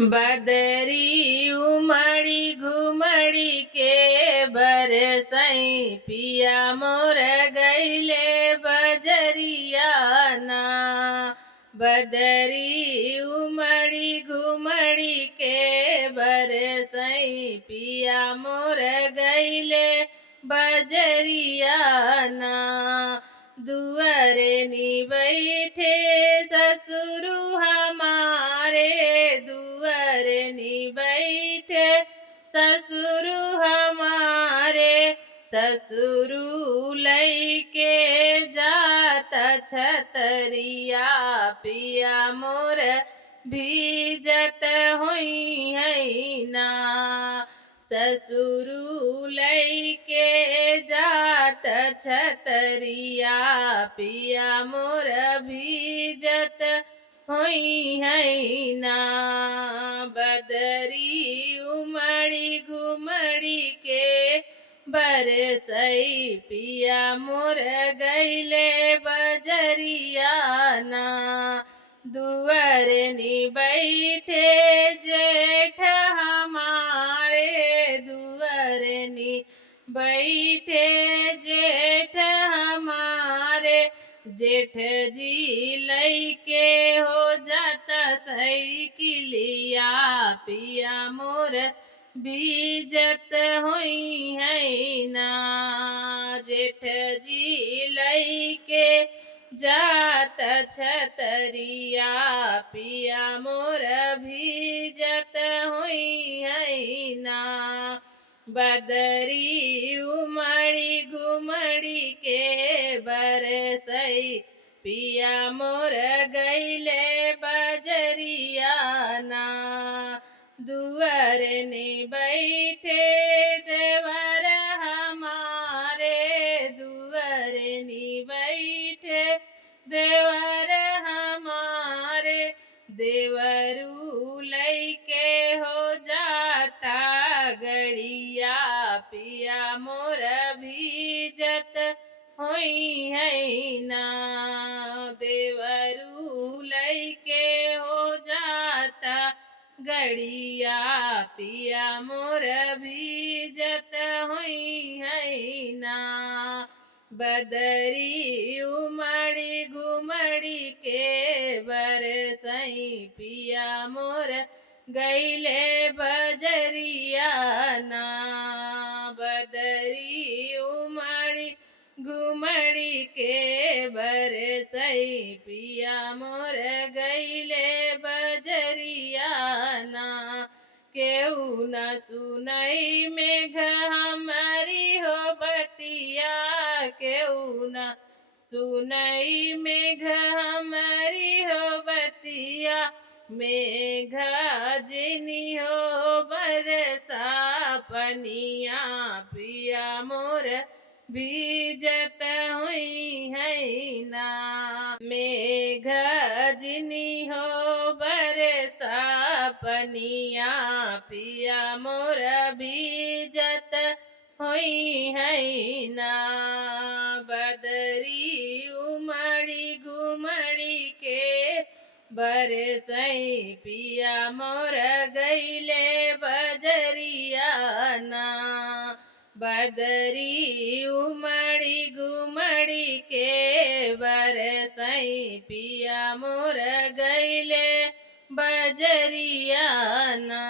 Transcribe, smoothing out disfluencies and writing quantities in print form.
बदरी उमड़ी घुमड़ी के बरसई पिया मोर गईले बजरिया ना। बदरी उमड़ी घुमड़ी के बरसई पिया मोर गईले बजरिया ना। दुअरे नी बैठे ससुरु हमारे, दुअरे नी बैठे ससुरु हमारे। ससुरु लैके जात छतरिया पिया मोर भीजत हुई है ना। ससुरु लैके जात छतरिया पिया मोर भीजत हुई है ना। बदरी उमड़ी घुमड़ी के बरसई पिया मोर गईले बजरिया ना। दुअर नी बैठे जेठ हमारे, दुअर नी बैठे जेठ हमारे। जेठ जी लैके हो जाता साइकिलिया पिया मोर भीजत हुई है ना। जेठ जी लैके जात छतरिया पिया मोर भीजत हुई है ना। बदरी उमड़ी घुमड़ी के बरसई पिया मोर गईले बजरिया ना। दुअर ने बैठे देवर हमारे, दुअर ने बैठे देवर हमारे। देवरू लैके हो जाता गड़िया पिया मोर भीजत हुई है ना। देवरू लैके हो जाता गड़िया पिया मोर भीजत हुई है ना। बदरी उमड़ी घुमड़ी के बरसई पिया मोर गईले बजरिया ना। बदरी उमड़ी घुमड़ी के बरसई पिया मोर गईले बजरिया ना। केहू न सुनई मेघ हमारी हो बतिया, केहू न सुनई मेघ हमारी हो बतिया। मेघ जिनी हो बरसा पनिया पिया मोर भीजत हुई है ना। मेघ जिनी हो बरसा पनिया पिया मोर भीजत हुई है ना। बदरी उमड़ी घुमड़ी के बरसई पिया मोर गईले बजरिया ना। बदरी उमड़ी घुमड़ी के बरसई पिया मोर गईले बजरिया ना।